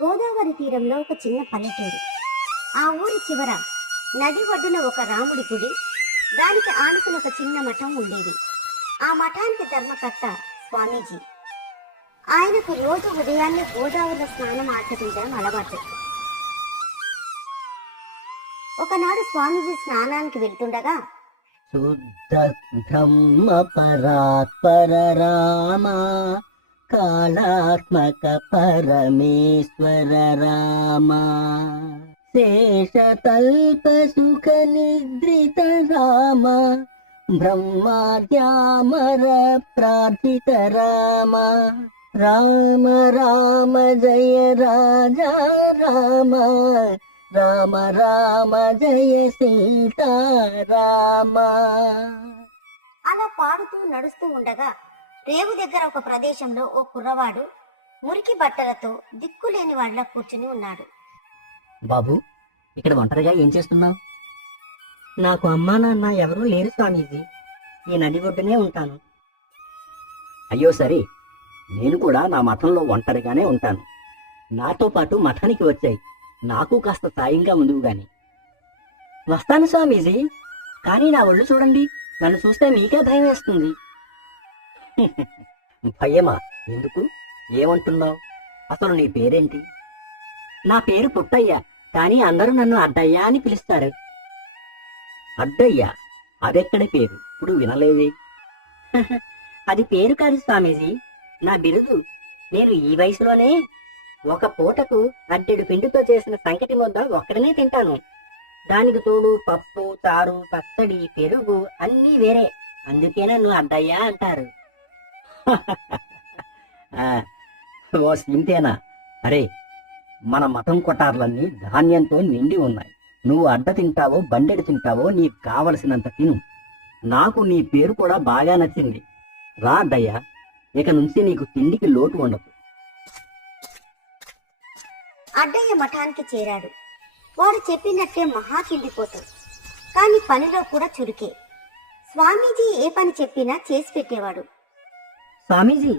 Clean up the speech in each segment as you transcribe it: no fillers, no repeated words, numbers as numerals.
గోదావరి తీరంలో ఒక చిన్న పల్లెటూరు. ఆ ఊరి చివర నది ఒడ్డున ఒక రాముడి గుడి, దానికి ఆనుకుని ఒక చిన్న మఠం ఉండేది. ఆ మఠానికి ధర్మకర్త స్వామీజీ. ఆయనకు రోజు ఉదయాన్నే గోదావరిలో స్నానం ఆచరించడం అలవాటు. ఒకనాడు స్వామీజీ స్నానానికి వెళ్తుండగా, శుద్ధ బ్రహ్మ పరాత్పర రామ కాళాత్మక పరమేశ్వర రామ శేషతల్ప సుఖ నిద్రిత రామ బ్రహ్మాద్యామర ప్రార్థిత రామ రామ రామ జయ రాజా రామ రామ రామ జయ సీతారామ. అలా పాడుతూ నడుస్తూ ఉండగా రేవు దగ్గర ఒక ప్రదేశంలో ఓ కుర్రవాడు మురికి బట్టలతో దిక్కులేని వాళ్ళ కూర్చుని ఉన్నాడు. బాబు, ఇక్కడ ఒంటరిగా ఏం చేస్తున్నావు? నాకు అమ్మా నాన్న ఎవరూ లేరు స్వామీజీ, ఈ నది ఒడ్డునే ఉంటాను. అయ్యో సరే, నేను కూడా నా మఠంలో ఒంటరిగానే ఉంటాను. నాతో పాటు మఠానికి వచ్చాయి, నాకు కాస్త సాయంగా ముందుకు గాని. వస్తాను స్వామీజీ, కానీ నా ఒళ్ళు చూడండి, నన్ను చూస్తే మీకే భయం వేస్తుంది. భయమా? ఎందుకు? ఏమంటున్నావు? అసలు నీ పేరేంటి? నా పేరు పుట్టయ్య, కానీ అందరూ నన్ను అడ్డయ్య అని పిలుస్తారు. అడ్డయ్య? అదెక్కడి పేరు? ఇప్పుడు వినలేదే. అది పేరు కాదు స్వామీజీ, నా బిరుదు. నేను ఈ వయసులోనే ఒక పూటకు అడ్డెడు పిండితో చేసిన సంకటి ముద్ద ఒక్కడనే తింటాను. దానికి తోడు పప్పు, చారు, పచ్చడి, పెరుగు అన్నీ వేరే. అందుకే నన్ను అడ్డయ్యా అంటారు. ఓ సింతేనా? అరే, మన మఠం కొటార్లన్నీ ధాన్యంతో నిండి ఉన్నాయి. నువ్వు అడ్డ తింటావో బండెడు తింటావో నీకు కావలసినంత తిను. నాకు నీ పేరు కూడా బాగా నచ్చింది. రా అడ్డయ్యా, ఇక నుంచి నీకు తిండికి లోటు ఉండదు. అడ్డయ్య మఠానికి చేరాడు. వాడు చెప్పినట్టే మహా తిండిపోతాడు, కానీ పనిలో కూడా చురుకే. స్వామీజీ ఏ పని చెప్పినా చేసి పెట్టేవాడు. స్వామీజీ,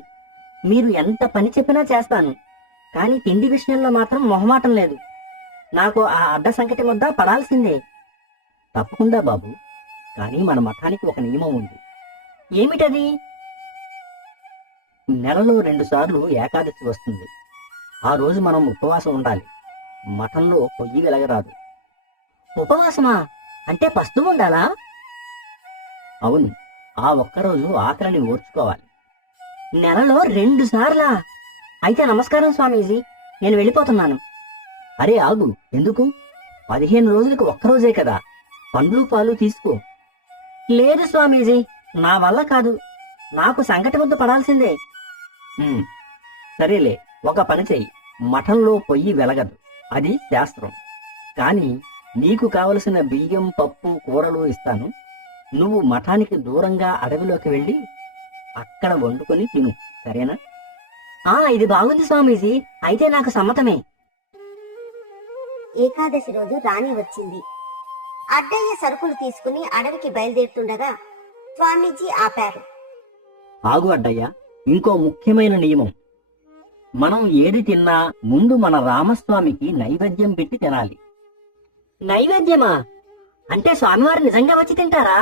మీరు ఎంత పని చెప్పినా చేస్తాను, కానీ తిండి విషయంలో మాత్రం మొహమాటం లేదు. నాకు ఆ అడ్డ సంకటి ముద్ద పడాల్సిందే. తప్పకుండా బాబు, కానీ మన మఠానికి ఒక నియమం ఉంది. ఏమిటది? నెలలో 2 సార్లు ఏకాదశి వస్తుంది. ఆ రోజు మనం ఉపవాసం ఉండాలి. మఠంలో పొయ్యి వెలగరాదు. ఉపవాసమా? అంటే పస్తు ఉండాలా? అవును, ఆ ఒక్కరోజు ఆకలిని ఓర్చుకోవాలి. నెలలో 2 సార్లా? అయితే నమస్కారం స్వామీజీ, నేను వెళ్ళిపోతున్నాను. అరే ఆగు, ఎందుకు? 15 రోజులకు ఒక్కరోజే కదా, పండ్లు పాలు తీసుకో. లేదు స్వామీజీ, నా వల్ల కాదు, నాకు సంకటి ముద్ద పడాల్సిందే. సరేలే, ఒక పని చెయ్యి. మఠంలో పొయ్యి వెలగదు, అది శాస్త్రం. కానీ నీకు కావలసిన బియ్యం, పప్పు, కూరలు ఇస్తాను. నువ్వు మఠానికి దూరంగా అడవిలోకి వెళ్ళి అక్కడ వండుకొని తిను, సరేనా? ఇది బాగుంది స్వామీజీ, అయితే నాకు సమ్మతమే. ఏకాదశి రోజు రాణి వచ్చింది. అడ్డయ్య సరుకులు తీసుకుని అడవికి బయలుదేరుతుండగా స్వామీజీ ఆపారు. ఆగు అడ్డయ్య, ఇంకో ముఖ్యమైన నియమం. మనం ఏది తిన్నా ముందు మన రామస్వామికి నైవేద్యం పెట్టి తినాలి. నైవేద్యమా? అంటే స్వామివారు నిజంగా వచ్చి తింటారా?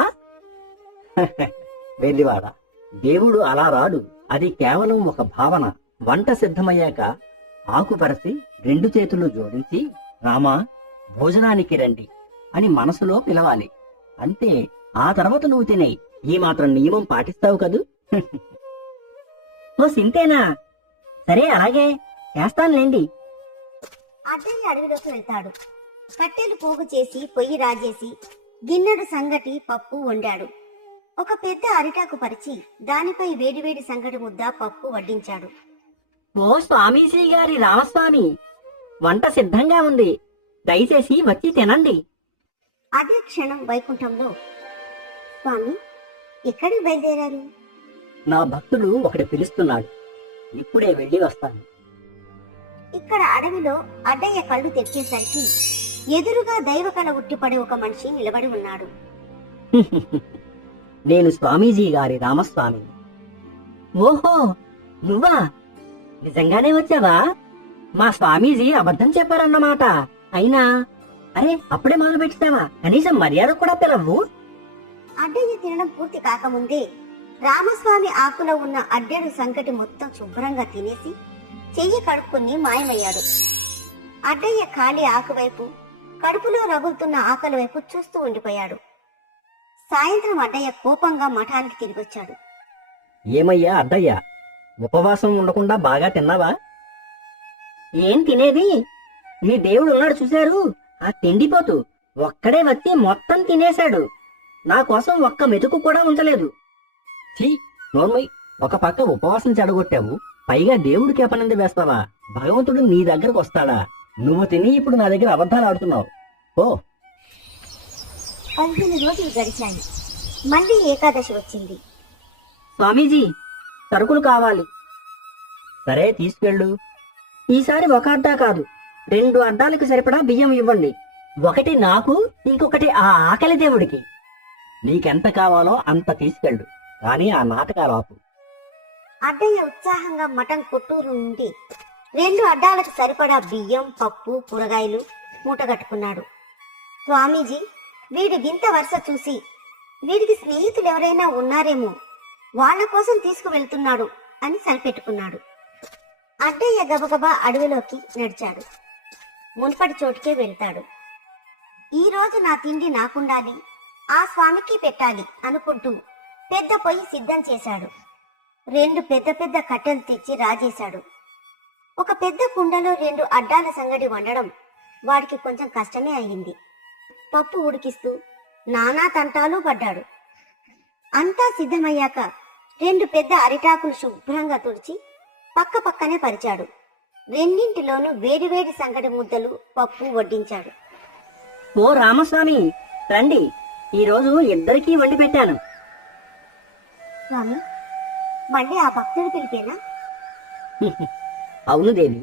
వెళ్ళివాడా, దేవుడు అలా రాడు, అది కేవలం ఒక భావన. వంట సిద్ధమయ్యాక ఆకుపరచి 2 చేతులు జోడించి రామా భోజనానికి రండి అని మనసులో పిలవాలి. అంతే, ఆ తర్వాత నువ్వు తినేయి. ఈ మాత్రం నియమం పాటిస్తావు కదూ? ఓ సింతేనా? సరే, అలాగే చేస్తానులేండి. అడ్డయ్య అడవిలోకి వెళ్తాడు. కట్టెలు పోగు చేసి పొయ్యి రాజేసి గిన్నెడు సంగటి పప్పు వండాడు. ఒక పెద్ద అరిటాకు పరిచి దానిపై వేడివేడి సంగటి ముద్ద, పప్పు వడ్డించాడు. ఓ స్వామీజీ గారి రామస్వామి, వంట సిద్ధంగా ఉంది, దయచేసి వచ్చి తినండి. అదే క్షణం వైకుంఠంలో, స్వామి ఎక్కడికి బయలుదేరారు? నా భక్తుడు ఒకటి పిలుస్తున్నాడు, ఇప్పుడే వెళ్ళి వస్తాను. ఇక్కడ అడవిలో అడ్డయ్య కళ్ళు తెచ్చేసరికి ఎదురుగా దైవ కళ ఉట్టిపడే ఒక మనిషి నిలబడి ఉన్నాడు. నేను స్వామీజీ గారి రామస్వామి. ఓహో, నువ్వా? నిజంగానే వచ్చావా? మా స్వామీజీ అబద్ధం చెప్పారన్నమాట. అయినా అరే అప్పుడే మొదలు పెట్టావా? కనీసం మర్యాద కూడా పిలవు. అడ్డయ్య తినడం పూర్తి కాకముందే రామస్వామి ఆకులో ఉన్న అడ్డెడు సంకటి మొత్తం శుభ్రంగా తినేసి చెయ్యి కడుక్కుని మాయమయ్యాడు. అడ్డయ్య ఖాళీ ఆకు వైపు, కడుపులో రగులుతున్న ఆకలి వైపు చూస్తూ ఉండిపోయాడు. సాయంత్రం అడ్డయ్య కోపంగా మఠానికి తిరిగొచ్చాడు. ఏమయ్యా అడ్డయ్య, ఉపవాసం ఉండకుండా బాగా తిన్నావా? ఏం తినేది? మీ దేవుడు ఉన్నాడు చూశారు, ఆ తిండిపోతూ ఒక్కడే వచ్చి మొత్తం తినేశాడు. నా కోసం ఒక్క మెతుకు కూడా ఉంచలేదు. ఛీ, నోర్మయ్, ఒక పక్క ఉపవాసం చెడగొట్టావు, పైగా దేవుడికి అపనంది వేస్తావా? భగవంతుడు నీ దగ్గరకు వస్తాడా? నువ్వు తిని ఇప్పుడు నా దగ్గర అబద్ధాలు ఆడుతున్నావు. ఓ 15 రోజులు గడిచాయి. మళ్ళీ ఏకాదశి వచ్చింది. స్వామీజీ, సరుకులు కావాలి. సరే తీసుకెళ్ళు. ఈసారి ఒక అడ్డా కాదు, 2 అడ్డాలకు సరిపడా బియ్యం ఇవ్వండి. ఒకటి నాకు, ఇంకొకటి ఆ ఆకలి దేవుడికి. నీకెంత కావాలో అంత తీసుకెళ్ళు, కానీ ఆ నాటకాలు ఆపు. అడ్డయ్య ఉత్సాహంగా మటన్ కొట్టూరు నుండి 2 అడ్డాలకు సరిపడా బియ్యం, పప్పు, కూరగాయలు మూటగట్టుకున్నాడు. స్వామీజీ వీడి వింత వరుస చూసి వీడికి స్నేహితులు ఎవరైనా ఉన్నారేమో, వాళ్ళ కోసం తీసుకువెళ్తున్నాడు అని సరిపెట్టుకున్నాడు. అడ్డయ్య గబగబా అడవిలోకి నడిచాడు. మున్పటి చోటుకే వెళ్తాడు. ఈ రోజు నా తిండి నాకుండాలి, ఆ స్వామికి పెట్టాలి అనుకుంటూ పెద్ద పొయ్యి సిద్ధం చేశాడు. 2 పెద్ద పెద్ద కట్టెలు తెచ్చి రాజేశాడు. ఒక పెద్ద కుండలో 2 అడ్డాల సంగడి వండడం వాడికి కొంచెం కష్టమే అయింది. పప్పు ఉడికిస్తూ నానా తంటాలు పడ్డాడు. అంతా సిద్ధమయ్యాక 2 పెద్ద అరిటాకులు శుభ్రంగా తుడిచి పక్క పక్కనే పరిచాడు. రెండింటిలోనూ వేడివేడి సంగటి ముద్దలు, పప్పు వడ్డించాడు. ఓ రామస్వామి, రండి, ఈరోజు ఇద్దరికీ వండి పెట్టాను. స్వామి, మళ్ళీ ఆ భక్తుడి పిలిపేనా? అవును దేవి,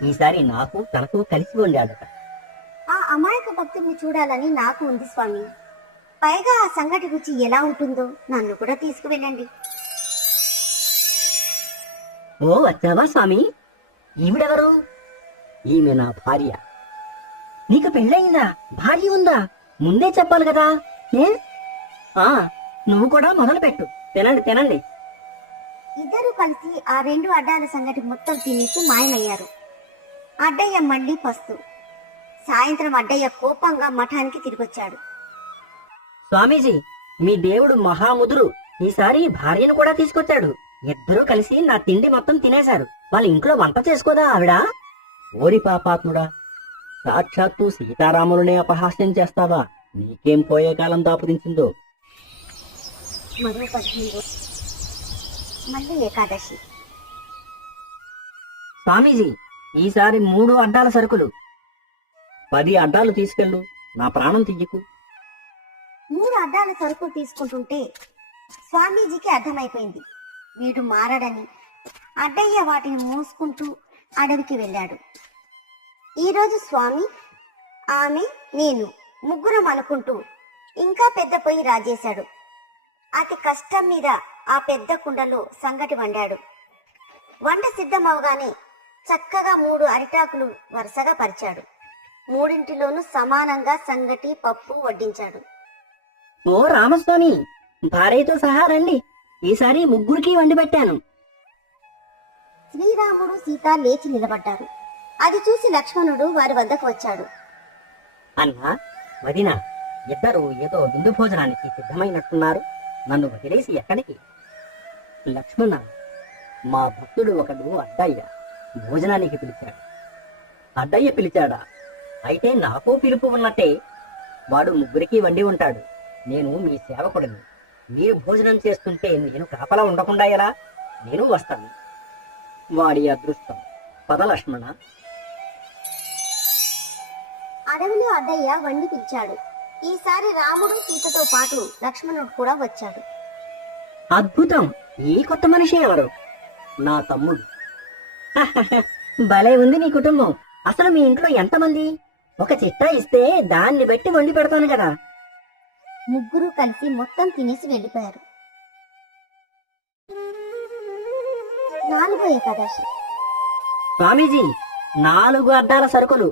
ఈసారి నాకు తనకు కలిసి వండాడట. ఆ అమాయక భక్తుడిని చూడాలని నాకు ఉంది స్వామి. పైగా ఆ సంగటి రుచి ఎలా ఉంటుందో నన్ను కూడా తీసుకువెళ్ళండి. ఓ వచ్చావా స్వామి? ఈవిడెవరు? ఈమె నా భార్య. నీకు పెళ్ళయిందా? భార్య ఉందా? ముందే చెప్పాలి కదా. ఏ నువ్వు కూడా మొదలు పెట్టు. తినండి తినండి. ఇద్దరు కలిసి ఆ 2 అడ్డాల సంగటి మొత్తం తినేసి మాయమయ్యారు. అడ్డయ్య మళ్ళీ పస్తు. సాయంత్రం అడ్డయ్య కోపంగా మఠానికి తిరిగొచ్చాడు. స్వామీజీ, మీ దేవుడు మహాముదురు, ఈసారి భార్యను కూడా తీసుకొచ్చాడు. ఇద్దరూ కలిసి నా తిండి మొత్తం తినేశారు. వాళ్ళ ఇంట్లో వంట చేసుకోదా ఆవిడ? ఓరి పాపాత్ముడా, సాక్షాత్తు సీతారాములనే అపహాస్యం చేస్తావా? నీకేం పోయే కాలం దాపురించిందో. మరో 15 రోజులు. మళ్ళీ ఏకాదశి. స్వామీజీ, ఈసారి 3 అడ్డాల సరుకులు. 10 అడ్డాలు తీసుకెళ్ళు, నా ప్రాణం తీయకు. 3 అడ్డాల సరుకులు తీసుకుంటుంటే స్వామీజీకి అర్థమైపోయింది వీడు మారడని. అడ్డయ్య వాటిని మోసుకుంటూ అడవికి వెళ్ళాడు. ఈరోజు స్వామి, ఆమె, నేను ముగ్గురం అనుకుంటూ ఇంకా పెద్ద పొయ్యి రాజేశాడు. అతి కష్టం మీద ఆ పెద్ద కుండలో సంగటి వండాడు. వంట సిద్ధమవగానే చక్కగా 3 అరిటాకులు వరుసగా పరిచాడు. 3ఇంటిలోనూ సమానంగా సంగటి, పప్పు వడ్డించాడు. ఓ రామస్వామి, భార్యతో సహా రండి, ఈసారి ముగ్గురికి వండి పెట్టాను. శ్రీరాముడు, సీత లేచి నిలబడ్డారు. అది చూసి లక్ష్మణుడు వారి వద్దకు వచ్చాడు. అన్నా, వదినా, ఇద్దరు ఏదో విందు భోజనానికి సిద్ధమైనట్టున్నారు. నన్ను వదిలేసి ఎక్కడికి? లక్ష్మణ, మా భక్తుడు ఒకడు అడ్డయ్య భోజనానికి పిలిచాడు. అడ్డయ్య పిలిచాడా? అయితే నాకు పిలుపు ఉన్నట్టే. వాడు ముగ్గురికి వండి ఉంటాడు. నేను మీ సేవకుడిని. మీరు భోజనం చేస్తుంటే నేను కాపలా ఉండకుండా ఎలా? నేను వస్తాను. వాడి అదృష్టం. పద లక్ష్మణ. అడవిలో అడ్డయ్య వండి పిలిచాడు. ఈసారి రాముడు, సీతతో పాటు లక్ష్మణుడు కూడా వచ్చాడు. అద్భుతం! ఈ కొత్త మనిషి ఎవరు? నా తమ్ముడు. భలే ఉంది నీ కుటుంబం. అసలు మీ ఇంట్లో ఎంతమంది? ఒక చిట్టా ఇస్తే దాన్ని బట్టి వండి పెడతాను కదా. ముగ్గురు కలిసి మొత్తం తినేసి వెళ్ళిపోయారు. 4వ ఏకాదశి. స్వామీజీ, 4 అడ్డాల సరుకులు.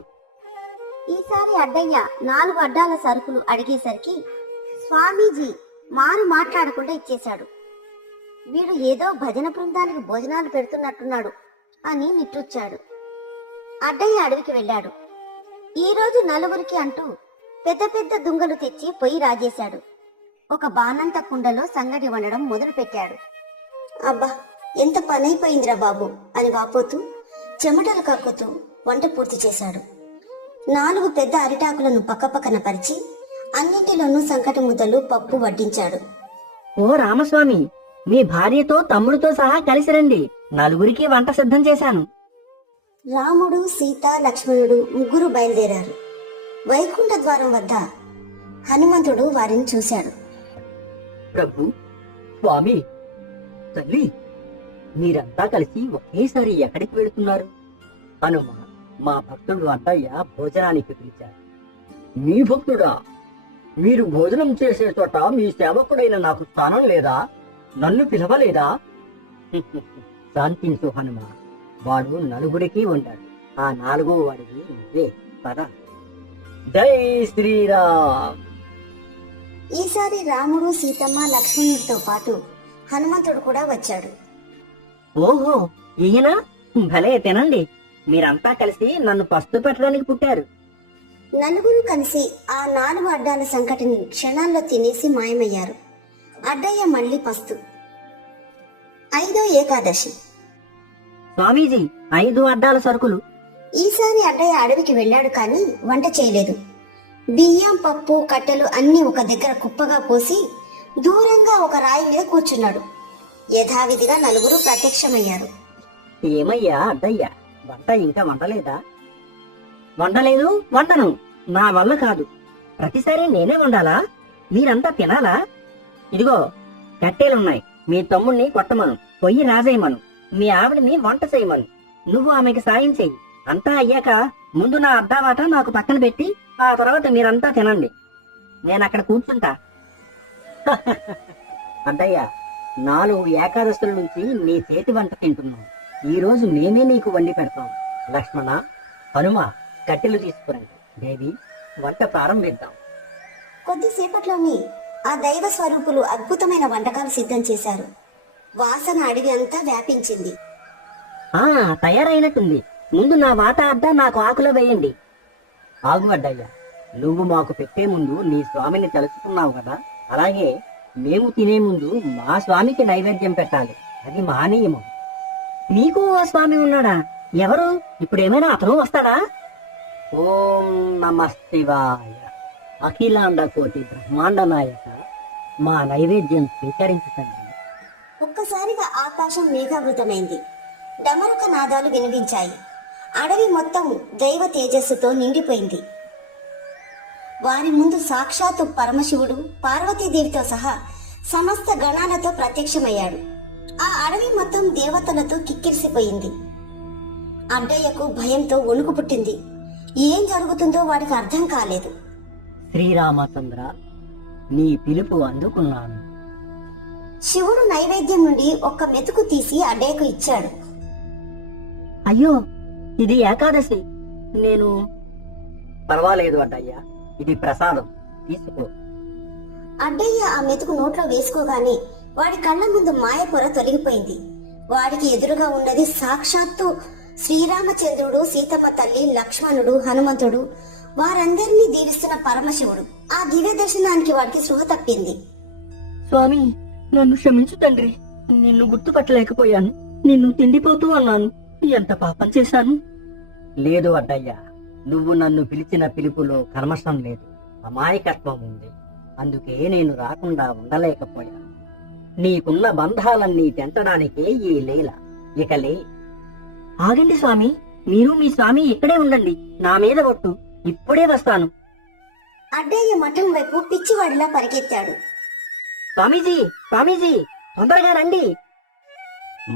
ఈసారి అడ్డయ్య 4 అడ్డాల సరుకులు అడిగేసరికి స్వామీజీ మారు మాట్లాడకుండా ఇచ్చేశాడు. వీడు ఏదో భజన బృందానికి భోజనాలు పెడుతున్నట్టున్నాడు అని నిట్టూర్చాడు. అడ్డయ్య అడవికి వెళ్ళాడు. ఈ రోజు నలుగురికి అంటూ పెద్ద పెద్ద దుంగలు తెచ్చి పొయ్యి రాజేశాడు. ఒక బానంత కుండలో సంగటి వండడం మొదలు పెట్టాడు. అబ్బా, ఎంత పనైపోయిందిరా బాబు అని వాపోతూ చెమటలు కక్కుతూ వంట పూర్తి చేశాడు. 4 పెద్ద అరిటాకులను పక్కపక్కన పరిచి అన్నింటిలోనూ సంకటి ముద్దలు పప్పు వడ్డించాడు. ఓ రామస్వామి, మీ భార్యతో తమ్ముడితో సహా కలిసి రండి. నలుగురికి వంట సిద్ధం చేశాను. రాముడు, సీత, లక్ష్మణుడు ముగ్గురు బయలుదేరారు. వైకుంఠ ద్వారం వద్ద హనుమంతుడు వారిని చూశాడు. ప్రభు, స్వామి, తల్లి, మీరంతా కలిసి ఒకేసారి ఎక్కడికి వెళుతున్నారు? హనుమ, మా భక్తుడు అన్నయ్య భోజనానికి పిలిచారు. మీ భక్తుడా? మీరు భోజనం చేసే చోట మీ సేవకుడైన నాకు స్థానం లేదా? నన్ను పిలవలేదా? శాంతించు హనుమ, వాడు నలుగురికి ఉంటాడు. ఆ 4వ వాడికి నువ్వే పద. జై శ్రీరామ్. ఈసారి రాముడు, సీతమ్మ, లక్ష్మణుడితో పాటు హనుమంతుడు కూడా వచ్చాడు. ఓహో, ఈయన భలే తినండి. మీరంతా కలిసి నన్ను పస్తు పెట్టడానికి పుట్టారు. నలుగురు కలిసి ఆ 4 అడ్డాల సంకటిని క్షణాల్లో తినేసి మాయమయ్యారు. అడ్డయ్య మళ్ళీ పస్తు. 5వ ఏకాదశి. స్వామీజీ, 5 అడ్డాల సరుకులు. ఈసారి అడ్డయ్య అడవికి వెళ్ళాడు కానీ వంట చేయలేదు. బియ్యం, పప్పు, కట్టెలు అన్ని ఒక దగ్గర కుప్పగా పోసి దూరంగా ఒక రాయి మీద కూర్చున్నాడు. యథావిధిగా నలుగురు ప్రత్యక్షమయ్యారు. ఏమయ్యా అడ్డయ్యా, వంట ఇంకా వండలేదా? వండలేదు, వండను. నా వల్ల కాదు. ప్రతిసారి నేనే వండాలా? మీరంతా తినాలా? ఇదిగో కట్టెలున్నాయి. మీ తమ్ముణ్ణి కొట్టమను, పొయ్యి రాజేయమను, మీ ఆవిడని వంట చేయమను. నువ్వు ఆమెకి సాయం చెయ్యి. అంతా అయ్యాక ముందు నా అడ్డావాట నాకు పక్కన పెట్టి ఆ తర్వాత మీరంతా తినండి. నేను అక్కడ కూర్చుంటా. అడ్డయ్యా, 4 ఏకాదశుల నుంచి నీ చేతి వంట తింటున్నాం. ఈ రోజు మేమే నీకు వండి పెడతాం. లక్ష్మణ, హనుమ, కట్టెలు తీసుకురండి. దేవి, వంట ప్రారంభిద్దాం. కొద్దిసేపట్లోని ఆ దైవ స్వరూపులు అద్భుతమైన వంటకాలు సిద్ధం చేశారు. వాసన అడవి అంతా వ్యాపించింది. తయారైనట్టుంది. ముందు నా వాటా అడ్డా నాకు ఆకులో వేయండి. ఆగు అడ్డయ్యా, నువ్వు మాకు పెట్టే ముందు నీ స్వామిని తలుచుకున్నావు కదా, అలాగే మేము తినే ముందు మా స్వామికి నైవేద్యం పెట్టాలి. అది మా నియమం. మీకు ఓ స్వామి ఉన్నాడా? ఎవరు? ఇప్పుడేమైనా అతను వస్తాడా? ఓం నమ శివాయ. అఖిలాండ కోటి బ్రహ్మాండ నాయక, మా నైవేద్యం స్వీకరించండి. ఒక్కసారిగా ఆకాశం మేఘావృతమైంది. డమరుక నాదాలు వినిపించాయి. అడవి మొత్తం దైవ తేజస్సుతో నిండిపోయింది. వారి ముందు సాక్షాత్తు పరమశివుడు, పార్వతీదేవితో సహా సమస్త గణాలతో ప్రత్యక్షమయ్యాడు. ఆ అడవి మొత్తం దేవతలతో కిక్కిరిసిపోయింది. అడ్డయ్యకు భయంతో వణుకు పుట్టింది. ఏం జరుగుతుందో వాడికి అర్థం కాలేదు. శ్రీరామచంద్ర, నీ పిలుపు అందుకున్నాను. శివుడు నైవేద్యం నుండి ఒక్క మెతుకు తీసి అడ్డయ్యకు ఇచ్చాడు. అయ్యో, ఇది ఏకాదశి. నేను పర్వాలేదు అడ్డయ్యా, ఇది ప్రసాదం, తీసుకో. అడ్డయ్య ఆ మెతుకు నోట్లో వేసుకోగానే వాడి కళ్ళ ముందు మాయపొర తొలగిపోయింది. వాడికి ఎదురుగా ఉన్నది సాక్షాత్తు శ్రీరామచంద్రుడు, సీతమ్మ తల్లి, లక్ష్మణుడు, హనుమంతుడు, వారందరినీ దీవిస్తున్న పరమశివుడు. ఆ దివ్య దర్శనానికి వాడికి స్పృహ తప్పింది. స్వామి, నన్ను క్షమించు తండ్రి. నిన్ను గుర్తుపట్టలేకపోయాను. నిన్ను తిండిపోతూ అన్నాను. ఎంత పాపం చేశాను. లేదు అడ్డయ్యా, నువ్వు నన్ను పిలిచిన పిలుపులో కర్మశం లేదు, అమాయకత్వం ఉంది. అందుకే నేను రాకుండా ఉండలేకపోయాను. నీకున్న బంధాలన్నీ తెంచడానికే ఈ లీల. ఇకలే. ఆగండి స్వామి, మీరు మీ స్వామి ఇక్కడే ఉండండి. నా మీద ఒట్టు, ఇప్పుడే వస్తాను. అడ్డయ్య మఠం వైపు పిచ్చివాడిలా పరిగెత్తాడు. స్వామీజీ, స్వామీజీ, తొందరగా రండి.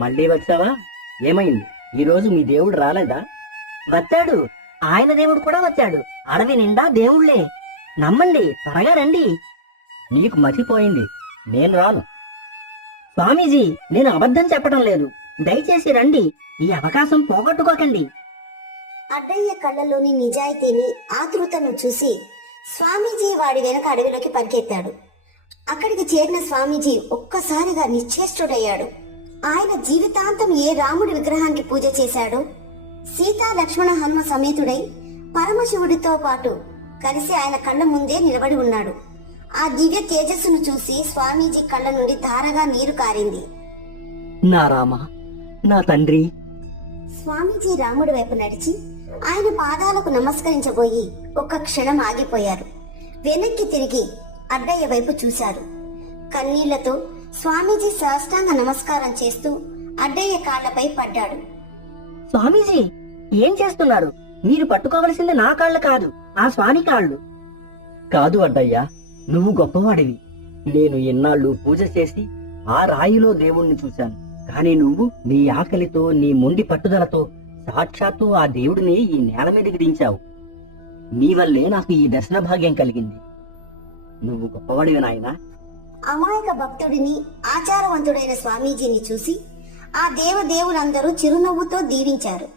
మళ్ళీ వచ్చావా? ఏమైంది? ఈ రోజు మీ దేవుడు రాలేదా? వచ్చాడు. ఆయన దేవుడు కూడా వచ్చాడు. అడవి నిండా దేవుళ్లే. నమ్మండి, త్వరగా రండి. నీకు మర్చిపోయింది, నేను రాను. స్వామీజీ, నేను అబద్ధం చెప్పడం లేదు. దయచేసి రండి. ఈ అవకాశం పోగొట్టుకోకండి. అడ్డయ్య కళ్ళలోని నిజాయితీని, ఆతృతను చూసి స్వామీజీ వాడి వెనక అడవిలోకి పరిగెత్తాడు. అక్కడికి చేరిన స్వామీజీ ఒక్కసారిగా నిశ్చేష్టుడయ్యాడు. ఆయన జీవితాంతం ఏ రాముడి విగ్రహానికి పూజ చేశాడో, సీతా లక్ష్మణ హనుమ సమేతుడై పరమశివుడితో పాటు కలిసి ఆయన కళ్ళ ముందే నిలబడి ఉన్నాడు. ఆ దివ్య తేజస్సును చూసి స్వామీజీ కళ్ళ నుండి ధారగా నీరు కారింది. నా రామ, నా తండ్రి. స్వామీజీ రాముడి వైపు నడిచి ఆయన పాదాలకు నమస్కరించబోయి ఒక్క క్షణం ఆగిపోయారు. వెనక్కి తిరిగి అడ్డయ్య వైపు చూశారు. కన్నీళ్లతో స్వామీజీ సాష్టాంగ నమస్కారం చేస్తూ అడ్డయ్య కాళ్లపై పడ్డాడు. స్వామీజీ, ఏం చేస్తున్నారు? మీరు పట్టుకోవలసింది నా కాళ్ళు కాదు, ఆ స్వామి కాళ్ళు. కాదు అడ్డయ్యా, నువ్వు గొప్పవాడివి. నేను ఎన్నాళ్ళు పూజ చేసి ఆ రాయిలో దేవుణ్ణి చూశాను. కాని నువ్వు నీ ఆకలితో, నీ మొండి పట్టుదలతో సాక్షాత్తు ఆ దేవుడిని ఈ నేల మీదకి దించావు. నీ వల్లే నాకు ఈ దర్శన భాగ్యం కలిగింది. నువ్వు గొప్పవాడివి నాయనా. అమాయక భక్తుడిని, ఆచారవంతుడైన స్వామీజీని చూసి ఆ దేవదేవులందరూ చిరునవ్వుతో దీవించారు.